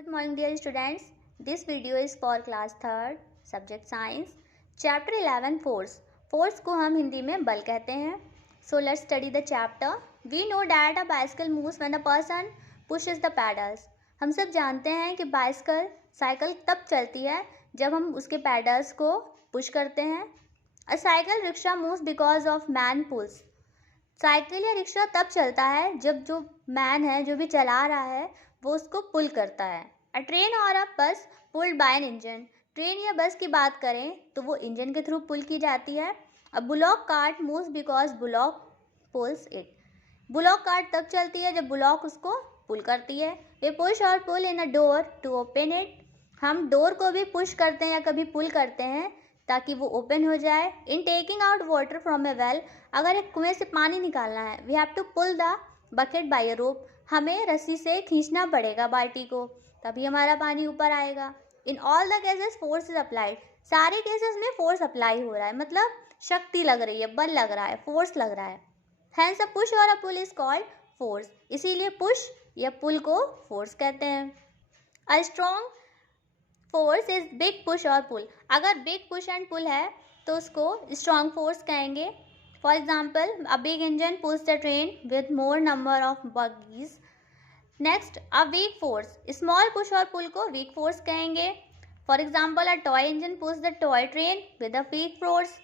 Good morning dear students. This video is for class 3rd subject science chapter 11 force. Force को हम हिंदी में बल कहते हैं. So let's study the chapter. We know that a bicycle moves when a person pushes the pedals. हम सब जानते हैं कि साइकिल तब चलती है जब हम उसके पैडल्स को पुश करते हैं. A cycle rickshaw moves because of man pulls. Cycle या रिक्शा तब चलता है जब जो मैन है जो भी चला रहा है वो उसको पुल करता है. अ ट्रेन और a bus pulled by an engine. Train या बस की बात करें तो वो इंजन के थ्रू पुल की जाती है. A bullock cart moves because bullock pulls it. Bullock cart तब चलती है जब बुलॉक उसको पुल करती है. वे पुश और pull in a door to open it. हम डोर को भी पुश करते हैं या कभी पुल करते हैं ताकि वो ओपन हो जाए. In taking out water from a well. अगर एक कुएं से पानी निकालना है we have to pull the bucket by a rope. हमें रस्सी से खींचना पड़ेगा बाल्टी को तभी हमारा पानी ऊपर आएगा. In all the cases force is applied. सारे केसेस में फोर्स अप्लाई हो रहा है मतलब शक्ति लग रही है, बल लग रहा है, फोर्स लग रहा है. हैंस अ पुश और अ पुल इज कॉल्ड फोर्स. इसीलिए पुश या पुल को फोर्स कहते हैं. अ strong force is big push और पुल. अगर बिग पुश एंड पुल है तो उसको स्ट्रॉन्ग फोर्स कहेंगे. For example a big engine pulls the train with more number of bogies. Next a weak force. Small push और pull को weak force कहेंगे. For example a toy engine pulls the toy train with a weak force.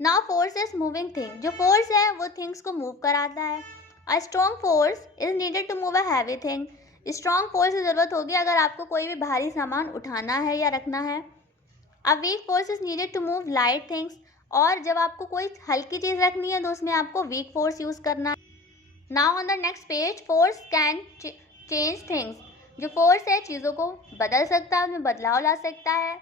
Now force is moving thing. जो force है वो things को move कराता है. A strong force is needed to move a heavy thing. Strong force की जरूरत होगी अगर आपको कोई भी भारी सामान उठाना है या रखना है. A weak force is needed to move light things. और जब आपको कोई हल्की चीज रखनी है तो उसमें आपको वीक फोर्स यूज करना है. Now on the next page force can change things. जो फोर्स है चीज़ों को बदल सकता है, उनमें बदलाव ला सकता है.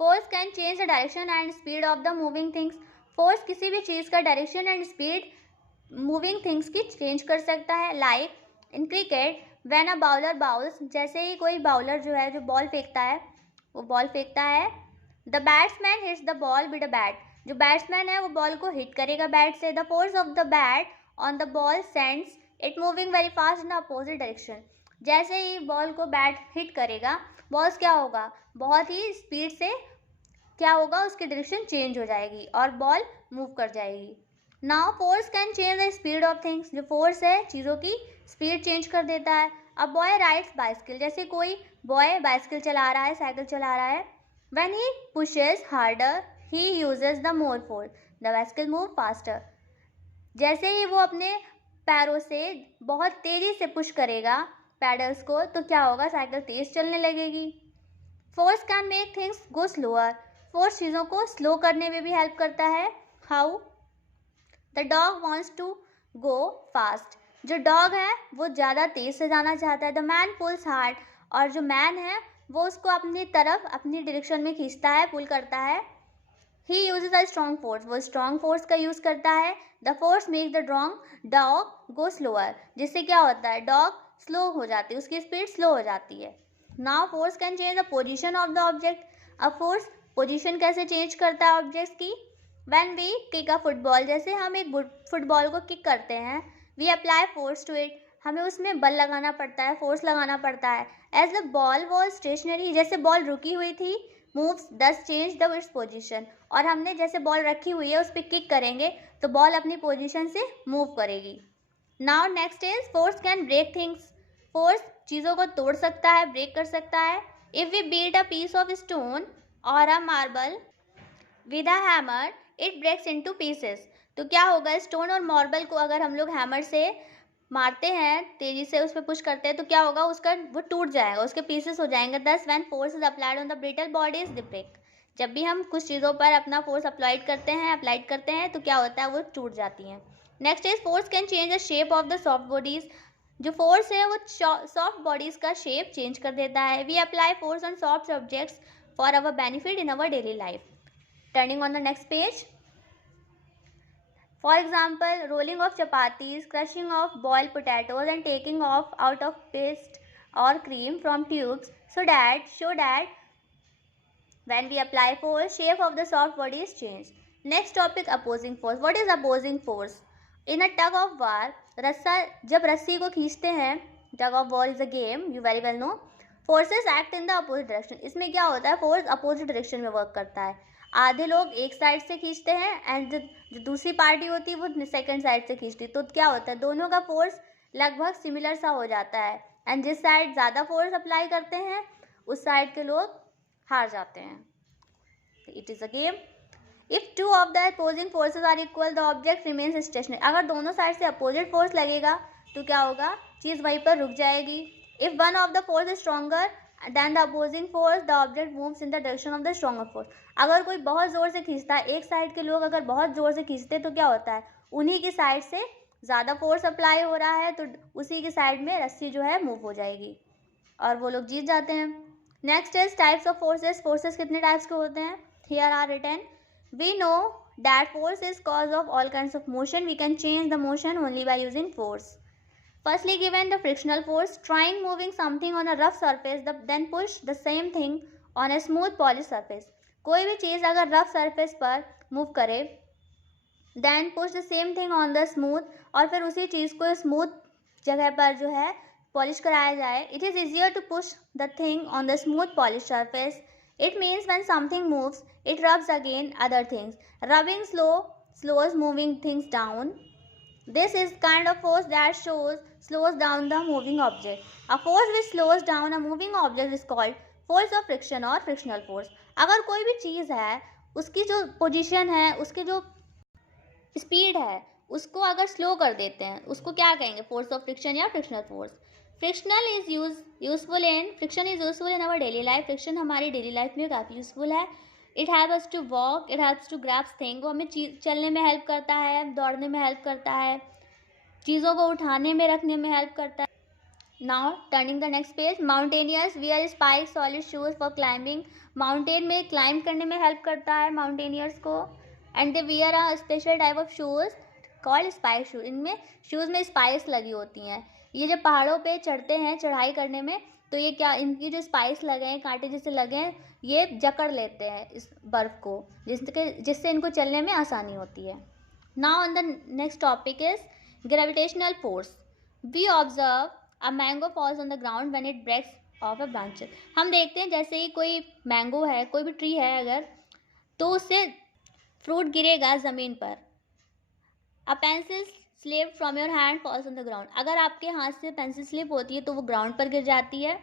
Force can change the direction and speed of the moving things. Force किसी भी चीज़ का direction and speed moving things की चेंज कर सकता है. Like in cricket when a bowler bowls. जैसे ही कोई बाउलर जो है जो बॉल फेंकता है वो बॉल फेंकता है. The batsman hits the ball with a bat. जो बैट्समैन है वो बॉल को हिट करेगा बैट से. The force of the bat on the ball sends it moving very fast in opposite direction. जैसे ही बॉल को बैट हिट करेगा balls क्या होगा, बहुत ही स्पीड से क्या होगा, उसकी डायरेक्शन चेंज हो जाएगी और बॉल मूव कर जाएगी. Now force can change the speed of things. जो फोर्स है चीज़ों की स्पीड चेंज कर देता है. A boy rides bicycle. जैसे कोई बॉय बाइसिकल चला रहा है, साइकिल चला रहा है. When he pushes harder he uses the more force. The bicycle move faster. जैसे ही वो अपने पैरों से बहुत तेज़ी से पुश करेगा पैडल्स को तो क्या होगा, साइकिल तेज़ चलने लगेगी. Force can make things go slower. Force चीज़ों को स्लो करने में भी हेल्प करता है. How the dog wants to go fast. जो डॉग है वो ज़्यादा तेज़ से जाना चाहता है. The man pulls hard. और जो मैन है वो उसको अपनी तरफ अपनी डायरेक्शन में खींचता है, पुल करता है. ही यूजेज अ स्ट्रॉन्ग फोर्स. वो स्ट्रॉन्ग फोर्स का यूज़ करता है. The force make the dog go slower. जिससे क्या होता है, डॉग स्लो हो जाती है, उसकी स्पीड स्लो हो जाती है. Now force can change the position of the object. अब फोर्स पोजीशन कैसे चेंज करता है ऑब्जेक्ट की. When we kick a football. जैसे हम एक फुटबॉल को किक करते हैं we apply force to it. हमें उसमें बल लगाना पड़ता है, फोर्स लगाना पड़ता है. As the ball was stationary. जैसे बॉल रुकी हुई थी मूव्स दस चेंज द इट्स पोजीशन. और हमने जैसे बॉल रखी हुई है उस पर किक करेंगे तो बॉल अपनी पोजीशन से मूव करेगी. Now next is force can break things. Force चीज़ों को तोड़ सकता है, ब्रेक कर सकता है. If we beat a piece of stone और a marble with a hammer it breaks into pieces. तो क्या होगा, स्टोन और मार्बल को अगर हम लोग हैमर से मारते हैं, तेजी से उस पर पुश करते हैं तो क्या होगा, उसका वो टूट जाएगा, उसके पीसेस हो जाएंगे. दस when force is applied on the brittle bodies they break. जब भी हम कुछ चीज़ों पर अपना फोर्स अप्लाइड करते हैं तो क्या होता है, वो टूट जाती हैं. Next is force can change the shape of the soft bodies. जो फोर्स है वो सॉफ्ट बॉडीज का शेप चेंज कर देता है. We apply force on soft objects for our benefit in our daily life. Turning on the next page. For example, rolling of chapatis, crushing of boiled potatoes and taking off out of paste or cream from tubes show that when we apply force, shape of the soft body is changed. Next topic, opposing force. What is opposing force? In a tug of war, जब रस्सी को खींचते हैं, tug of war is a game, you very well know. Forces act in the opposite direction, इसमें क्या होता है, force opposite direction में वर्क करता है। आधे लोग एक साइड से खींचते हैं एंड जो दूसरी पार्टी होती है वो सेकंड साइड से खींचती है, तो क्या होता है, दोनों का फोर्स लगभग सिमिलर सा हो जाता है एंड जिस साइड ज़्यादा फोर्स अप्लाई करते हैं उस साइड के लोग हार जाते हैं। It is a game. If two of the opposing forces are equal the object remains stationary, अगर दोनों साइड से अपोजिट फोर्स लगेगा तो क्या होगा, चीज़ वहीं पर रुक जाएगी। If one of the force is stronger than the opposing force the object moves in the direction of the stronger force, अगर कोई बहुत ज़ोर से खींचता है, एक साइड के लोग अगर बहुत ज़ोर से खींचते हैं तो क्या होता है, उन्हीं की साइड से ज़्यादा फोर्स अप्लाई हो रहा है तो उसी की साइड में रस्सी जो है मूव हो जाएगी और वो लोग जीत जाते हैं। Next is types of forces, forces कितने टाइप्स के होते हैं, here are written. We know that force is cause of all kinds of motion. We can change the motion only by using force. Firstly given the frictional force, trying moving something on a rough surface, then push the same thing on a smooth polished surface. कोई भी चीज़ अगर rough surface पर move करे, then push the same thing on the smooth, और फिर उसी चीज़ को smooth जगह पर जो है पॉलिश कराया जाए, it is easier to push the thing on the smooth polished surface. It means when something moves, it rubs against other things. Rubbing slows moving things down. This is kind of force that slows down the moving object. A force which slows down a moving object is called force of friction or frictional force. अगर कोई भी चीज़ है, उसकी जो position है, उसकी जो speed है, उसको अगर स्लो कर देते हैं, उसको क्या कहेंगे, फोर्स ऑफ फ्रिक्शन या frictional force. Frictional is useful in friction is useful in our daily life, friction हमारी डेली लाइफ में काफ़ी यूजफुल है। It helps to walk, it helps to grab thing, वो हमें चलने में हेल्प करता है, दौड़ने में हेल्प करता है, चीज़ों को उठाने में रखने में हेल्प करता है। Now turning the next page, mountaineers wear spike solid shoes for climbing, mountain में क्लाइंब करने में हेल्प करता है माउंटेनियर्स को। And they wear a special type of shoes called spike shoes, इनमें शूज़ में स्पाइक्स लगी होती हैं। ये जब पहाड़ों पे चढ़ते हैं चढ़ाई करने में, तो ये क्या, इनकी जो स्पाइक्स लगे हैं, कांटे जैसे लगे हैं, ये जकड़ लेते हैं इस बर्फ़ को, जिससे इनको चलने में आसानी होती है। Now on the next topic is gravitational force. We observe a mango falls on the ground when it breaks off a branches, हम देखते हैं जैसे ही कोई मैंगो है, कोई भी ट्री है अगर, तो उससे फ्रूट गिरेगा ज़मीन पर। A pencil slip from your hand false on the ground, अगर आपके हाथ से पेंसिल स्लिप होती है तो वो ग्राउंड पर गिर जाती है।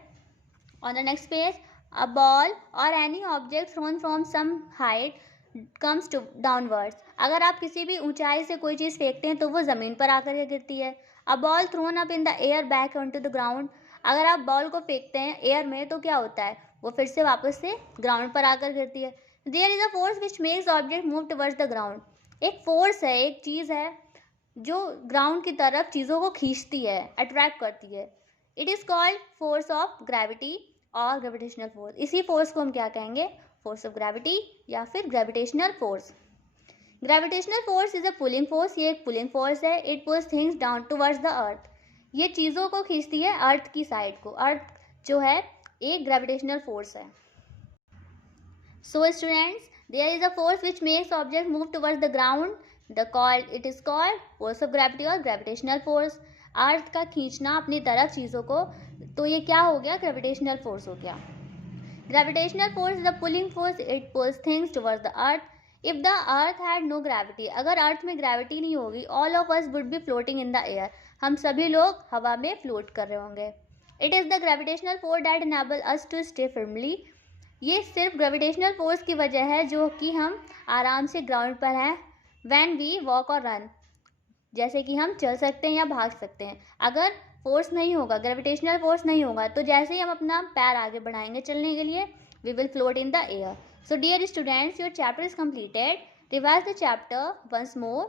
On the next page, a ball और any object thrown from some height comes to downwards, अगर आप किसी भी ऊंचाई से कोई चीज़ फेंकते हैं तो वो ज़मीन पर आकर के गिरती है। A ball thrown up in the air back on to the ground, अगर आप बॉल को फेंकते हैं एयर में तो क्या होता है, वो फिर से वापस से ग्राउंड पर आकर गिरती है। There is a force which makes object move towards the ground, एक फोर्स है, एक चीज़ है जो ग्राउंड की तरफ चीज़ों को खींचती है, अट्रैक्ट करती है। It is called force of gravity और ग्रेविटेशनल फोर्स, इसी फोर्स को हम क्या कहेंगे, फोर्स ऑफ ग्रेविटी या फिर gravitational force. Gravitational force is a pulling force, ये एक पुलिंग फोर्स है। It pulls things down towards the अर्थ, ये चीज़ों को खींचती है अर्थ की साइड को, अर्थ जो है एक ग्रेविटेशनल फोर्स है। So students, there is a force which makes object move towards the ground, it is called force of gravity और gravitational force, अर्थ का खींचना अपनी तरफ चीज़ों को, तो ये क्या हो गया, ग्रेविटेशनल फोर्स हो गया। Gravitational force is the pulling force, it pulls things towards the earth. If the earth had no gravity, अगर अर्थ में ग्रेविटी नहीं होगी, all of us would be floating in the air, हम सभी लोग हवा में फ्लोट कर रहे होंगे। It is the gravitational force that enable us to stay firmly, ये सिर्फ ग्रेविटेशनल फोर्स की वजह है जो कि हम आराम से ग्राउंड पर हैं। When we walk और run, जैसे कि हम चल सकते हैं या भाग सकते हैं। अगर फोर्स नहीं होगा, ग्रेविटेशनल फोर्स नहीं होगा, तो जैसे ही हम अपना पैर आगे बढ़ाएंगे चलने के लिए, we will float in the air. So dear students, your chapter is completed. Revise the chapter once more.